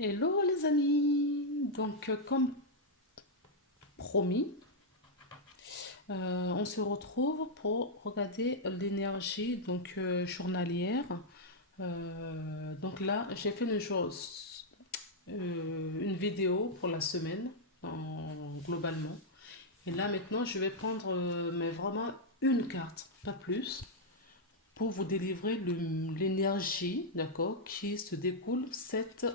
Hello les amis, donc comme promis, on se retrouve pour regarder l'énergie journalière. Donc là, j'ai fait une vidéo pour la semaine globalement. Et là maintenant, je vais prendre mais vraiment une carte, pas plus, pour vous délivrer l'énergie, d'accord, qui se découle cette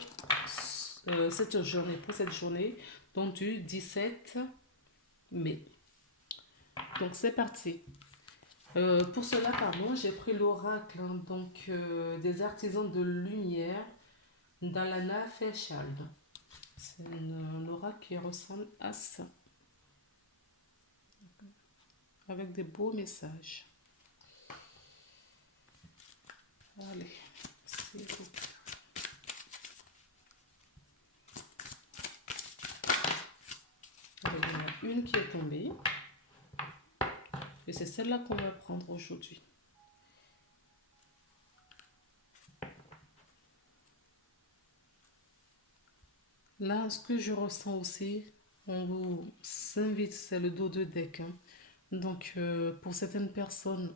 journée, pour cette journée, donc du 17 mai. Donc c'est parti. Pour cela, pardon, j'ai pris l'oracle des artisans de lumière d'Alana Fairchild. C'est un oracle qui ressemble à ça, avec des beaux messages. Allez, c'est bon. Alors, il y en a une qui est tombée. Et c'est celle-là qu'on va prendre aujourd'hui. Là, ce que je ressens aussi, on vous invite, c'est le dos de deck. Hein. Donc, pour certaines personnes,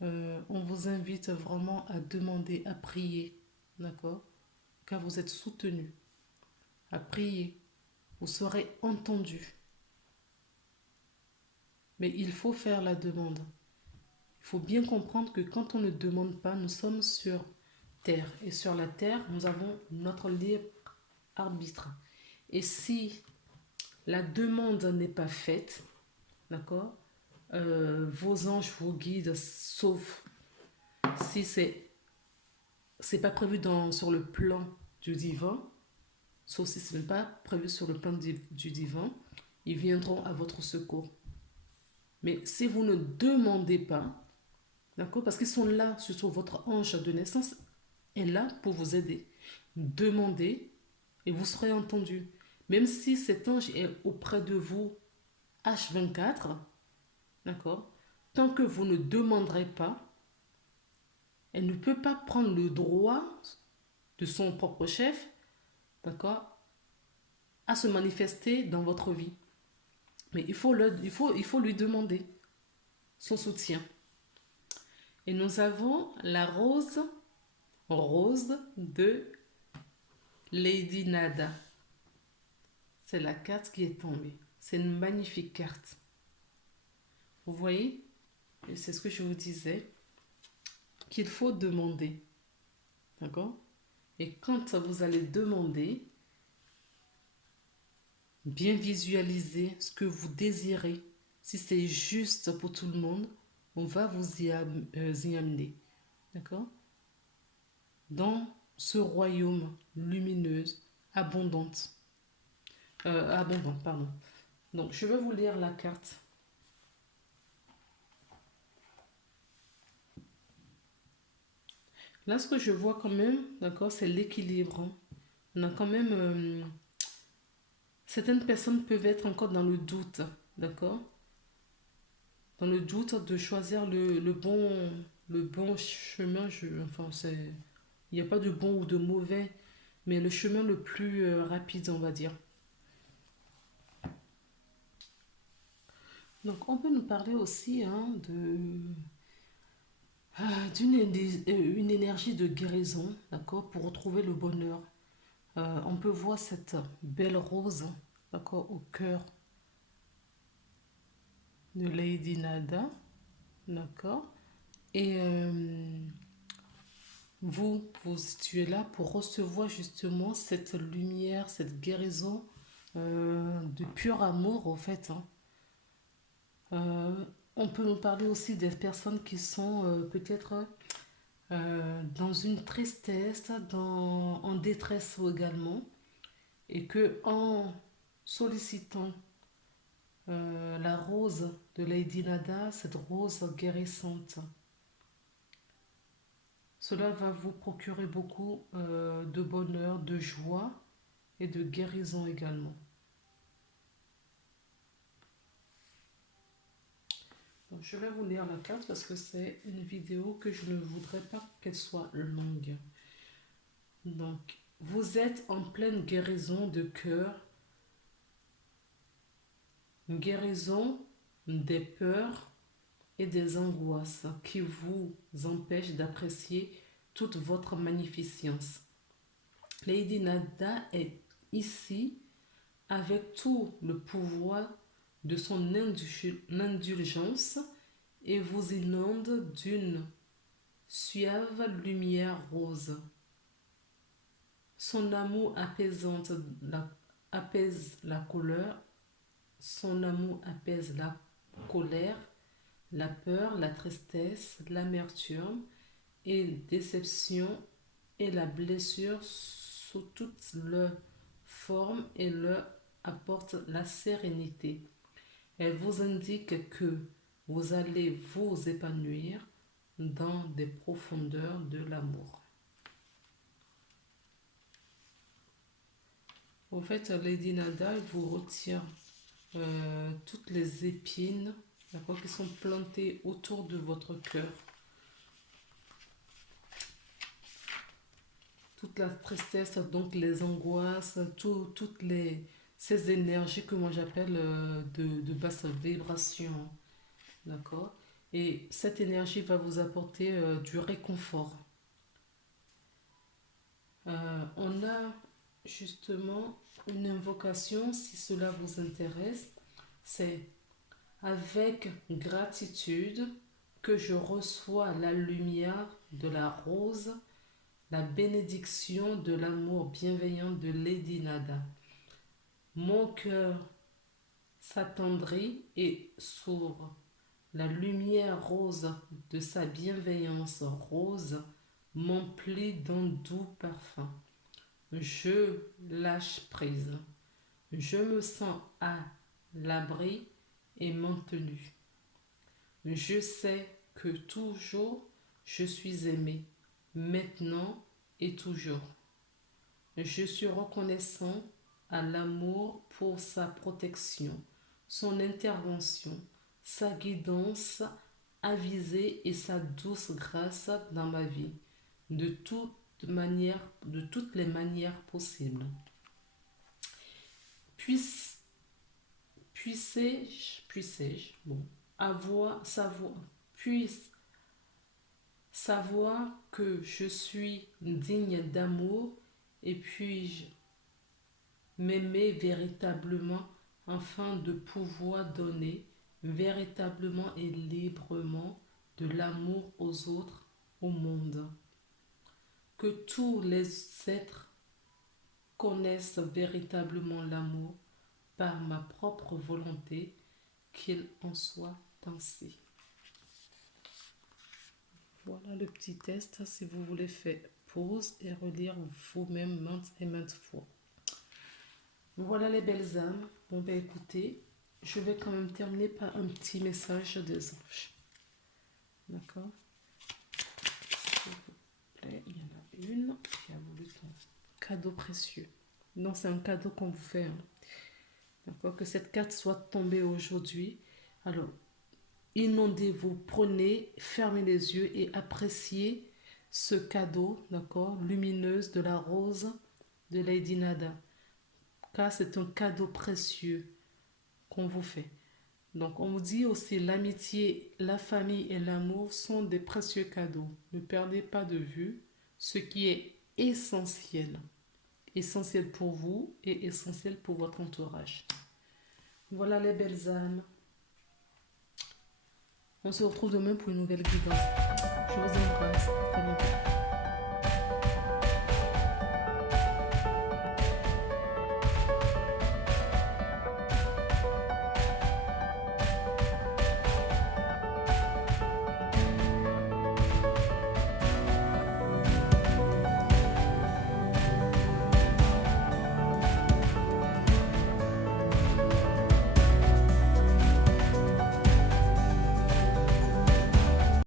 on vous invite vraiment à demander, à prier, d'accord? Car vous êtes soutenu, à prier. Vous serez entendu. Mais il faut faire la demande. Il faut bien comprendre que quand on ne demande pas, nous sommes sur terre. Et sur la terre, nous avons notre libre arbitre. Et si la demande n'est pas faite, d'accord, vos anges vous guident, sauf si c'est pas prévu sur le plan du divin, sauf si ce n'est pas prévu sur le plan du divin, ils viendront à votre secours. Mais si vous ne demandez pas, d'accord, parce qu'ils sont là, surtout votre ange de naissance est là pour vous aider. Demandez et vous serez entendu. Même si cet ange est auprès de vous H24, d'accord, tant que vous ne demanderez pas, elle ne peut pas prendre le droit de son propre chef, d'accord, à se manifester dans votre vie. Mais il faut lui demander son soutien. Et nous avons la rose de Lady Nada. C'est la carte qui est tombée. C'est une magnifique carte. Vous voyez, c'est ce que je vous disais, qu'il faut demander. D'accord? Et quand vous allez demander, bien visualiser ce que vous désirez. Si c'est juste pour tout le monde, on va vous y amener. D'accord? Dans ce royaume lumineuse, abondante. Abondante, pardon. Donc, je vais vous lire la carte. Là, ce que je vois quand même, d'accord, c'est l'équilibre. Hein. On a quand même... certaines personnes peuvent être encore dans le doute, d'accord? Dans le doute de choisir le bon chemin. Enfin, il n'y a pas de bon ou de mauvais, mais le chemin le plus rapide, on va dire. Donc, on peut nous parler aussi hein, une énergie de guérison, d'accord, pour retrouver le bonheur. On peut voir cette belle rose, d'accord, au cœur de Lady Nada, d'accord. Et vous situez là pour recevoir justement cette lumière, cette guérison de pur amour, en fait. Hein. On peut nous parler aussi des personnes qui sont peut-être dans une tristesse, en détresse également, et que en sollicitant la rose de Lady Nada, cette rose guérissante, cela va vous procurer beaucoup de bonheur, de joie et de guérison également. Donc, je vais vous lire la carte parce que c'est une vidéo que je ne voudrais pas qu'elle soit longue. Donc, Vous êtes en pleine guérison de cœur, une guérison des peurs et des angoisses qui vous empêchent d'apprécier toute votre magnificence. Lady Nada est ici avec tout le pouvoir de son indulgence et vous inonde d'une suave lumière rose. Son amour apaise la colère, son amour apaise la colère, la peur, la tristesse, l'amertume et la déception et la blessure sous toutes leurs formes et leur apporte la sérénité. Elle vous indique que vous allez vous épanouir dans des profondeurs de l'amour. En fait, Lady Nada vous retire toutes les épines, d'accord, qui sont plantées autour de votre cœur. Toute la tristesse, donc les angoisses, toutes ces énergies que moi j'appelle de basse vibration. D'accord? Et cette énergie va vous apporter du réconfort. On a justement une invocation, si cela vous intéresse, c'est avec gratitude que je reçois la lumière de la rose, la bénédiction de l'amour bienveillant de Lady Nada. Mon cœur s'attendrit et s'ouvre. La lumière rose de sa bienveillance rose m'emplit d'un doux parfum. Je lâche prise. Je me sens à l'abri et maintenu. Je sais que toujours je suis aimé, maintenant et toujours. Je suis reconnaissant à l'amour pour sa protection, son intervention, sa guidance avisée et sa douce grâce dans ma vie, de toutes les manières possibles. Puissais-je, bon, puisse savoir que je suis digne d'amour et puis-je m'aimer véritablement afin de pouvoir donner véritablement et librement de l'amour aux autres, au monde. Que tous les êtres connaissent véritablement l'amour par ma propre volonté, qu'il en soit ainsi. Voilà le petit test, si vous voulez faire pause et relire vous-même maintes et maintes fois. Voilà les belles âmes. Bon ben écoutez, je vais quand même terminer par un petit message des anges. D'accord? S'il vous plaît, il y en a une qui a voulu ton cadeau précieux. Non, c'est un cadeau qu'on vous fait. Hein. D'accord? Que cette carte soit tombée aujourd'hui. Alors, inondez-vous, prenez, fermez les yeux et appréciez ce cadeau, d'accord, lumineuse de la rose de Lady Nada. Car c'est un cadeau précieux qu'on vous fait. Donc, on vous dit aussi l'amitié, la famille et l'amour sont des précieux cadeaux. Ne perdez pas de vue ce qui est essentiel. Essentiel pour vous et essentiel pour votre entourage. Voilà les belles âmes. On se retrouve demain pour une nouvelle guidance. Je vous embrasse. À très bientôt.